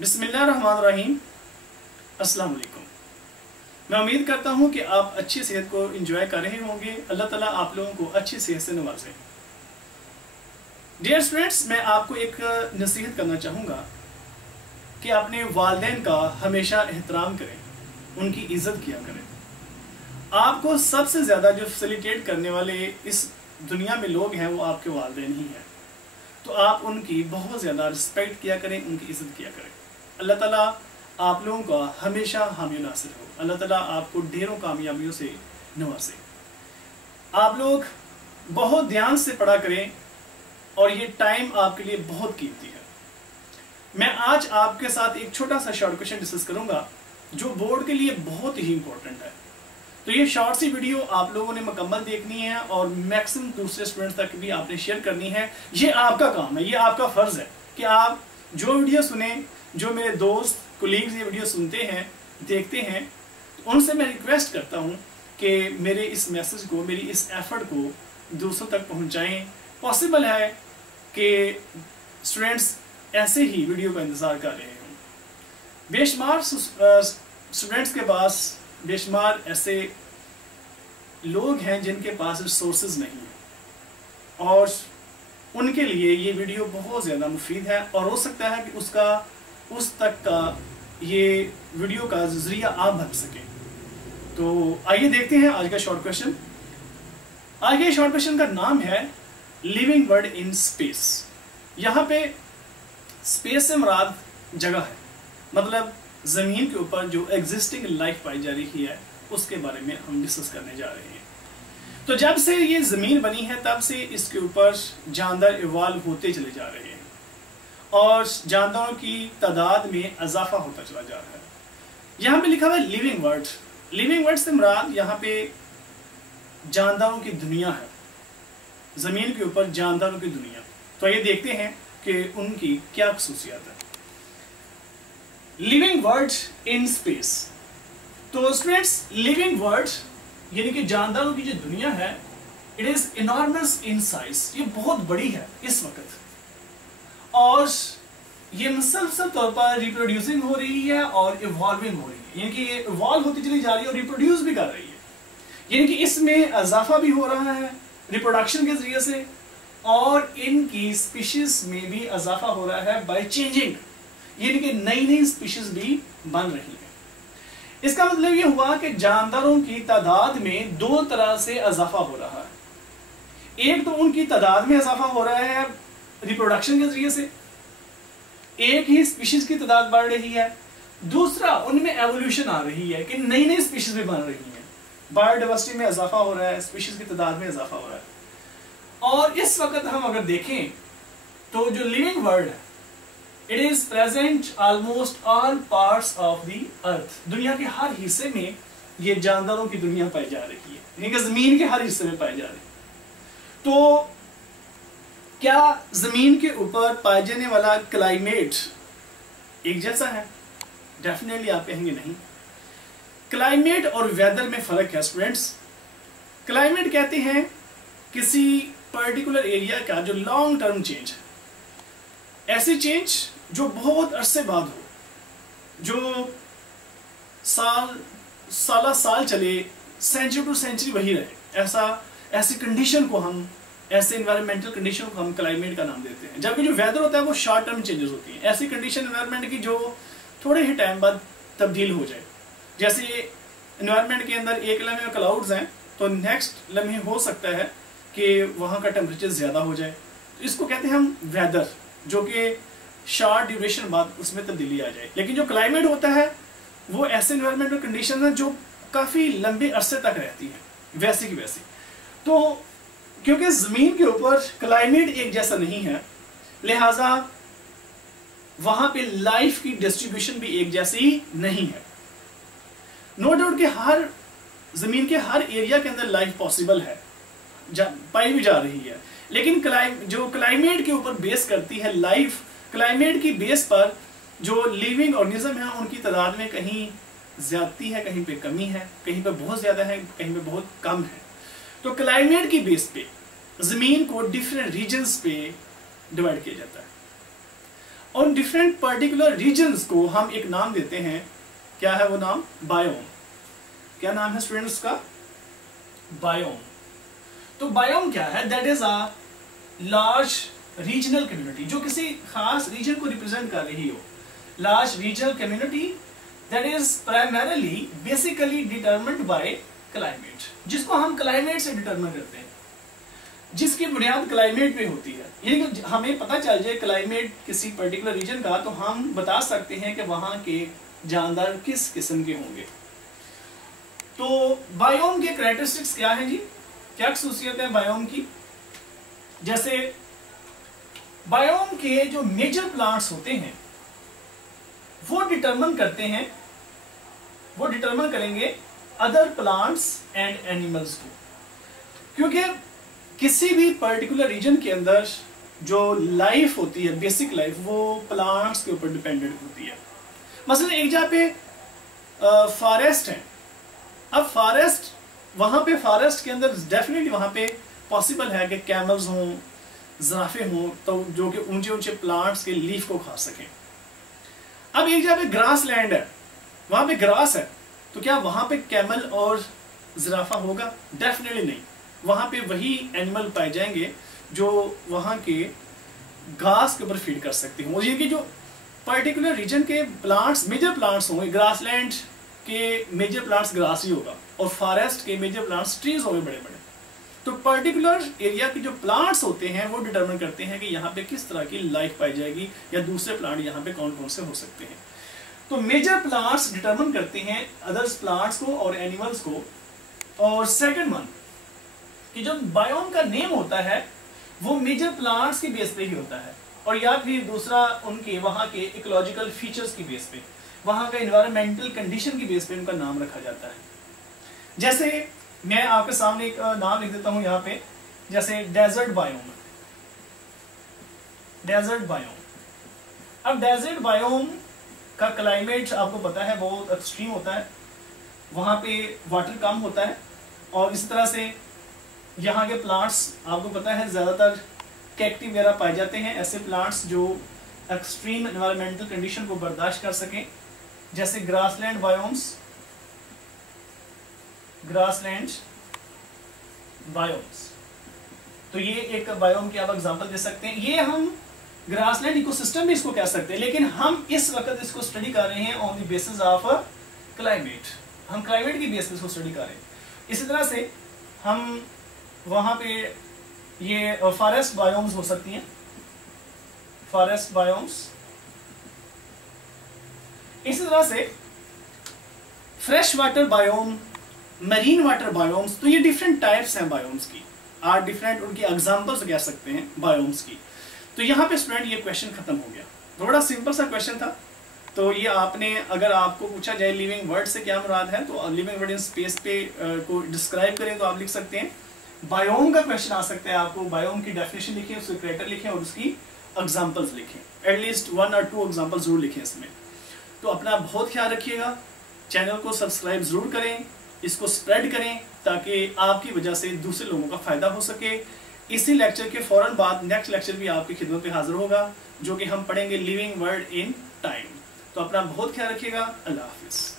बिस्मिल्लाहिर्रहमानिर्रहीम। अस्सलाम वालेकुम। मैं उम्मीद करता हूँ कि आप अच्छी सेहत को एंजॉय कर रहे होंगे। अल्लाह ताला आप लोगों को अच्छी सेहत से नवाजे। डियर स्टूडेंट्स, मैं आपको एक नसीहत करना चाहूँगा कि अपने वालिदैन का हमेशा एहतराम करें, उनकी इज़्ज़त किया करें। आपको सबसे ज़्यादा जो फैसिलिटेट करने वाले इस दुनिया में लोग हैं वो आपके वालिदैन ही हैं, तो आप उनकी बहुत ज़्यादा रिस्पेक्ट किया करें, उनकी इज़्ज़त किया करें। अल्लाह ताला आप लोगों का हमेशा हामी नासिर हो। अल्लाह ताला आपको ढेरों कामयाबियों से नवाजे। आप लोग बहुत ध्यान से पढ़ा करें और ये टाइम आपके लिए बहुत कीमती है। मैं आज आपके साथ एक छोटा सा शॉर्ट क्वेश्चन डिस्कस करूंगा जो बोर्ड के लिए बहुत ही इंपॉर्टेंट है। तो ये शॉर्ट सी वीडियो आप लोगों ने मुकम्मल देखनी है और मैक्सिमम दूसरे स्टूडेंट्स तक भी आपने शेयर करनी है। ये आपका काम है, ये आपका फ़र्ज़ है कि आप जो वीडियो सुने, जो मेरे दोस्त कोलीग्स ये वीडियो सुनते हैं, देखते हैं, तो उनसे मैं रिक्वेस्ट करता हूँ कि मेरे इस मैसेज को, मेरी इस एफर्ट को दूसरों तक पहुँचाएँ। पॉसिबल है कि स्टूडेंट्स ऐसे ही वीडियो का इंतज़ार कर रहे हों। बेशुमार स्टूडेंट्स के पास बेशुमार ऐसे लोग हैं जिनके पास रिसोर्सेज नहीं है और उनके लिए ये वीडियो बहुत ज़्यादा मुफीद है और हो सकता है कि उस तक का ये वीडियो का ज़रिया आप बन सकें। तो आइए देखते हैं आज का शॉर्ट क्वेश्चन। आज के शॉर्ट क्वेश्चन का नाम है लिविंग वर्ड इन स्पेस। यहाँ पे स्पेस से मुराद जगह है, मतलब ज़मीन के ऊपर जो एग्जिस्टिंग लाइफ पाई जा रही है उसके बारे में हम डिस्कस करने जा रहे हैं। तो जब से ये ज़मीन बनी है तब से इसके ऊपर जानदार इवॉल्व होते चले जा रहे हैं और जानदारों की तादाद में इजाफा होता चला जा रहा है। यहाँ पे लिखा हुआ है लिविंग वर्ड। लिविंग वर्ड से मुराद यहाँ पे जानदारों की दुनिया है, ज़मीन के ऊपर जानदारों की दुनिया। तो ये देखते हैं कि उनकी क्या खसूसियात है। Living word in space. तो स्टूडेंट्स, लिविंग वर्ड यानी कि जानदारों की जो दुनिया है, it is enormous in size. ये बहुत बड़ी है इस वक्त और ये मुसलसल तौर पर रिप्रोड्यूसिंग हो रही है और इवॉल्विंग हो रही है, यानी कि ये इवॉल्व होती चली जा रही है और रिप्रोड्यूस भी कर रही है, यानी कि इसमें इजाफा भी हो रहा है रिप्रोडक्शन के जरिए से और इनकी स्पीशीज में भी इजाफा हो रहा है बाय चेंजिंग, यानी कि नई नई स्पीशीज भी बन रही है। इसका मतलब ये हुआ कि जानदारों की तादाद में दो तरह से इजाफा हो रहा है। एक तो उनकी तादाद में इजाफा हो रहा है रिप्रोडक्शन के जरिए से, एक ही स्पीशीज की तादाद बढ़ रही है। दूसरा, उनमें एवोल्यूशन आ रही है कि नई नई स्पीशीज भी बन रही हैं, बायोडाइवर्सिटी में इजाफा हो रहा है, स्पीशीज की तादाद में इजाफा हो रहा है। और इस वक्त हम अगर देखें तो जो लिविंग वर्ल्ड है, it is present almost all parts of the earth. दुनिया के हर हिस्से में ये जानदारों की दुनिया पाई जा रही है, यानी कि जमीन के हर हिस्से में पाई जा रही है। तो क्या जमीन के ऊपर पाए जाने वाला क्लाइमेट एक जैसा है? डेफिनेटली आप कहेंगे नहीं। क्लाइमेट और वेदर में फर्क है स्टूडेंट्स। क्लाइमेट कहते हैं किसी पर्टिकुलर एरिया का जो लॉन्ग टर्म चेंज है, ऐसी चेंज जो बहुत अरसे बाद हो, जो साल चले, सेंचुरी टू सेंचुरी वही रहे, ऐसी कंडीशन को हम, ऐसे इन्वायरमेंटल कंडीशन को हम क्लाइमेट का नाम देते हैं। जबकि जो वेदर होता है वो शॉर्ट टर्म चेंजेस होती हैं, ऐसी कंडीशन इन्वायरमेंट की जो थोड़े ही टाइम बाद तब्दील हो जाए। जैसे इन्वायरमेंट के अंदर एक लम्हे में क्लाउड्स हैं तो नेक्स्ट लम्हे हो सकता है कि वहाँ का टेम्परेचर ज़्यादा हो जाए, तो इसको कहते हैं हम वेदर, जो कि शॉर्ट ड्यूरेशन बाद उसमें तब्दीली आ जाए। लेकिन जो क्लाइमेट होता है वो ऐसे इन्वायरमेंटल कंडीशन है जो काफ़ी लंबे अरसे तक रहती हैं, वैसी की वैसी। तो क्योंकि ज़मीन के ऊपर क्लाइमेट एक जैसा नहीं है, लिहाजा वहाँ पे लाइफ की डिस्ट्रीब्यूशन भी एक जैसी नहीं है। नो डाउट कि हर ज़मीन के हर एरिया के अंदर लाइफ पॉसिबल है, पाई भी जा रही है, लेकिन जो क्लाइमेट के ऊपर बेस करती है लाइफ, क्लाइमेट की बेस पर जो लिविंग ऑर्गेनिज्म है उनकी तादाद में कहीं ज्यादती है, कहीं पे कमी है, कहीं पे बहुत ज़्यादा है, कहीं पे बहुत कम है। तो क्लाइमेट की बेस पे ज़मीन को डिफरेंट रीजन्स पे डिवाइड किया जाता है और डिफरेंट पर्टिकुलर रीजन्स को हम एक नाम देते हैं, क्या है वो नाम? बायोम। क्या नाम है स्टूडेंट्स का? बायोम। तो बायोम क्या है? That is a large regional community, जो किसी खास रीजन को रिप्रेजेंट कर रही हो। Large regional community that is primarily basically determined bye climate, जिसको हम क्लाइमेट से डिटरमिन करते हैं, जिसकी बुनियाद क्लाइमेट पे होती है। यानी हमें पता चल जाए क्लाइमेट किसी पर्टिकुलर रीजन का, तो हम बता सकते हैं कि वहां के जानदार किस किस्म के होंगे। तो बायोम के कैरेक्टरिस्टिक्स क्या हैं जी? क्या खसूसियत है बायोम की? जैसे बायोम के जो मेजर प्लांट्स होते हैं वो डिटरमिन करेंगे अदर प्लांट्स एंड एनिमल्स को, क्योंकि किसी भी पर्टिकुलर रीजन के अंदर जो लाइफ होती है, बेसिक लाइफ, वो प्लांट्स के ऊपर डिपेंडेंट होती है। मसलन एक जगह पे फॉरेस्ट है, अब फॉरेस्ट, वहां पे फॉरेस्ट के अंदर डेफिनेटली वहां पे पॉसिबल है कि कैमल्स हों, ज़राफे हों, तो जो कि ऊंचे ऊंचे प्लांट्स के लीफ को खा सकें। अब एक जगह पे ग्रास लैंड है, वहां पे ग्रास है, तो क्या वहां पे कैमल और ज़राफा होगा? डेफिनेटली नहीं। वहां पे वही एनिमल पाए जाएंगे जो वहां के घास के ऊपर फीड कर सकते हों। ये कि जो पर्टिकुलर रीजन के प्लांट्स, मेजर प्लांट्स होंगे, ग्रास लैंड के मेजर प्लांट्स ग्रास ही होगा और फॉरेस्ट के मेजर प्लांट्स ट्रीज होंगे बड़े बड़े। तो पर्टिकुलर एरिया के जो प्लांट्स होते हैं वो डिटरमिन करते हैं कि यहाँ पे किस तरह की लाइफ पाई जाएगी या दूसरे प्लांट यहाँ पे कौन कौन से हो सकते हैं। तो मेजर प्लांट्स डिटरमिन करते हैं अदर्स प्लांट्स को और एनिमल्स को। और सेकंड वन कि जो बायोम का नेम होता है वो मेजर प्लांट्स की बेस पे ही होता है, और या फिर दूसरा उनके वहाँ के इकोलॉजिकल फीचर्स की बेस पे, वहाँ का एनवायरमेंटल कंडीशन की बेस पे उनका नाम रखा जाता है। जैसे मैं आपके सामने एक नाम लिख देता हूँ यहाँ पे, जैसे डेजर्ट बायोम। डेजर्ट बायोम, अब डेजर्ट बायोम का क्लाइमेट आपको पता है बहुत एक्सट्रीम होता है, वहाँ पे वाटर कम होता है, और इस तरह से यहाँ के प्लांट्स आपको पता है ज़्यादातर कैक्टी वगैरह पाए जाते हैं, ऐसे प्लांट्स जो एक्सट्रीम एनवायरमेंटल कंडीशन को बर्दाश्त कर सकें, जैसे ग्रासलैंड बायोम्स। ग्रासलैंड बायोम्स, तो ये एक बायोम की आप एग्जांपल दे सकते हैं। ये हम ग्रासलैंड इकोसिस्टम भी इसको कह सकते हैं, लेकिन हम इस वक्त इसको स्टडी कर रहे हैं on the basis of climate. हम क्लाइमेट की बेस पे इसको स्टडी कर रहे हैं। इसी तरह से हम वहां पे ये फॉरेस्ट बायोम्स हो सकती हैं, फॉरेस्ट बायोम्स। इसी तरह से fresh water biome, marine water biomes. तो ये डिफरेंट टाइप्स हैं बायोम्स की, आर डिफरेंट उनकी एग्जांपल्स कह सकते हैं बायोम्स की। तो यहाँ पे स्टूडेंट ये क्वेश्चन खत्म हो गया, थोड़ा सिंपल सा क्वेश्चन था। तो ये आपने, अगर आपको पूछा जाए लिविंग वर्ड से क्या मुराद है, तो लिविंग वर्ड इन स्पेस पे को डिस्क्राइब करें तो आप लिख सकते हैं। बायोम का क्वेश्चन आ सकता है आपको, बायोम की डेफिनेशन लिखें, उसके क्रिएटर लिखें और उसकी एग्जांपल्स लिखें, एटलीस्ट 1 और 2 एग्जांपल जरूर लिखें इसमें। तो अपना बहुत ख्याल रखिएगा, चैनल को सब्सक्राइब जरूर करें, इसको स्प्रेड करें ताकि आपकी वजह से दूसरे लोगों का फायदा हो सके। इसी लेक्चर के फौरन बाद नेक्स्ट लेक्चर भी आपकी खिदमत पे हाजिर होगा, जो कि हम पढ़ेंगे लिविंग वर्ड इन टाइम। तो अपना बहुत ख्याल रखिएगा। अल्लाह हाफिज।